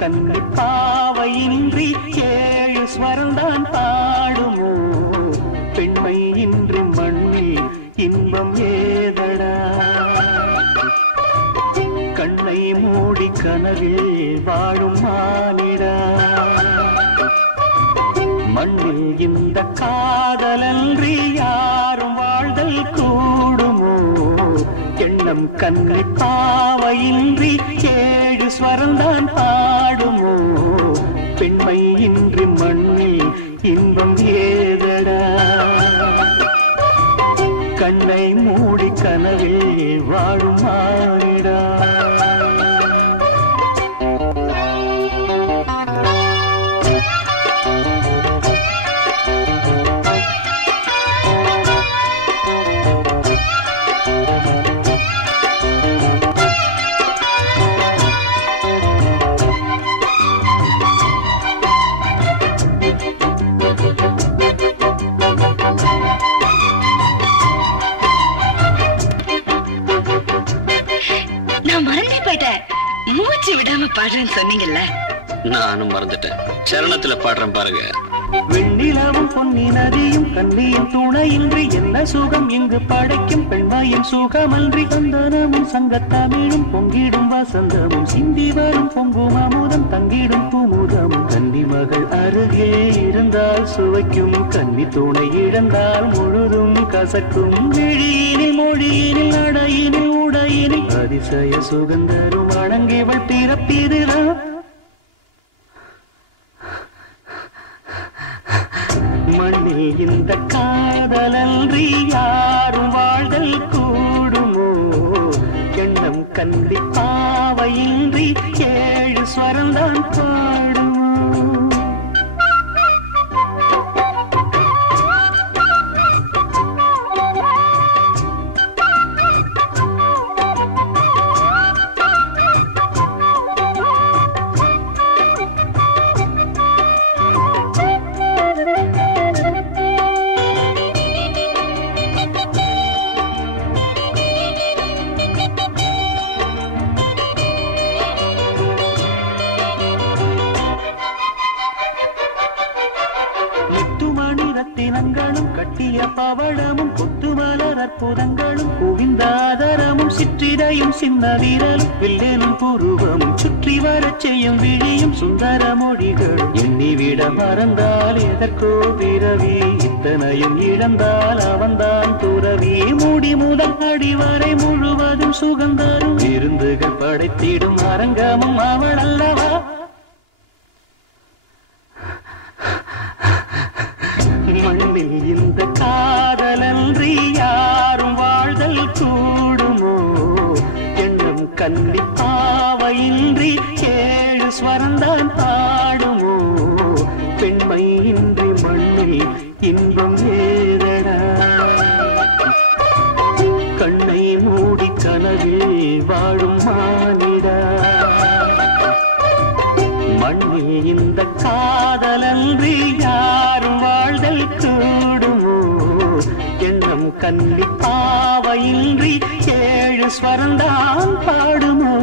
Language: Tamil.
கண்ணி பாவையின்றி ஏழு ஸ்வரம்தான் பாடுமோ பெண்மை இன்றி மண்ணில் இன்பம் ஏதடா கண்ணை மூடி கனவில் வாழும் மானிடா மண்ணில் இந்த காதலன்றி யாரும் வாழ்தல் கூடுமோ எண்ணம் கண்ணை பாவையின்றி ஏழு ஸ்வரம்தான் பாடுமோ பெண்மை இன்றி மண்ணில் இன்பம் ஏதடா கண்ணை மூடி கனவில் வாழும் மானிடா மூச்சு விடாம பாடுறேன்னு சொன்னீங்கல்ல நானும் மறந்துட்டேன் சரணத்துல பாடுறேன் பாருங்க வெண்ணிலாவும் பொன்னி நதியும் கண்ணியின் துணையின்றி என்ன சுகம் இங்கு படைக்கும் பெண்மையின் சுகமன்றி சந்தனமும் சங்கத்தமிழும் பொங்கிடும் வசந்தமும் சிந்தி வரும் பொங்கும் அமுதம் தங்கிடும் பூமுதமும் கன்னி மகள் அருகே இருந்தால் சுவைக்கும் கன்னி துணை இழந்தால் முழுதும் கசக்கும் விழியினில் மொழியினில் நடையினில் உடையினில் அதிசய சுகந்தரும் வணங்கியவள் பிறப்பிதுதான் மண்ணில் இந்த காதலன்றி யாரும் வாழ்தல் கூடுமோ எண்ணம் கண்டி பாவையின்றி ஏழு ஸ்வரம்தான் பாடுமோ ரத்தினங்களும் கட்டிய பவளமும் கொத்துமலர் அற்புதங்களும் குவிந்தாதரமும் சிற்றிடையும் சின்ன வீரலும் வில்லேனும் புருவமும் சுற்றி வரச் செய்யும் விழியும் சுந்தர மொழிகளும் எண்ணிவிட மறந்தால் எதற்கோ பிறவி இத்தனையும் இழந்தால் அவன்தான் துறவி மூடி முதல் அடிவரை முழுவதும் சுகந்தரும் விருந்துகள் படைத்திடும் அரங்கமும் அவள் அல்லவா மண்ணில் இந்த காதலன்றி யாரும் வாழ்தல் கூடுமோ எண்ணம் கண்ணி பாவையின்றி ஏழு ஸ்வரம்தான் பாடுமோ பெண்மை இன்றி மண்ணில் இன்பம் ஏதடா கண்ணை மூடி கனவில் வாழும் மானிடா மண்ணில் இந்த காதலன்றி யாரும் வாழ்தல் கூடுமோ எண்ணம் கண்ணி பாவையின்றி ஏழு ஸ்வரம்தான் பாடுமோ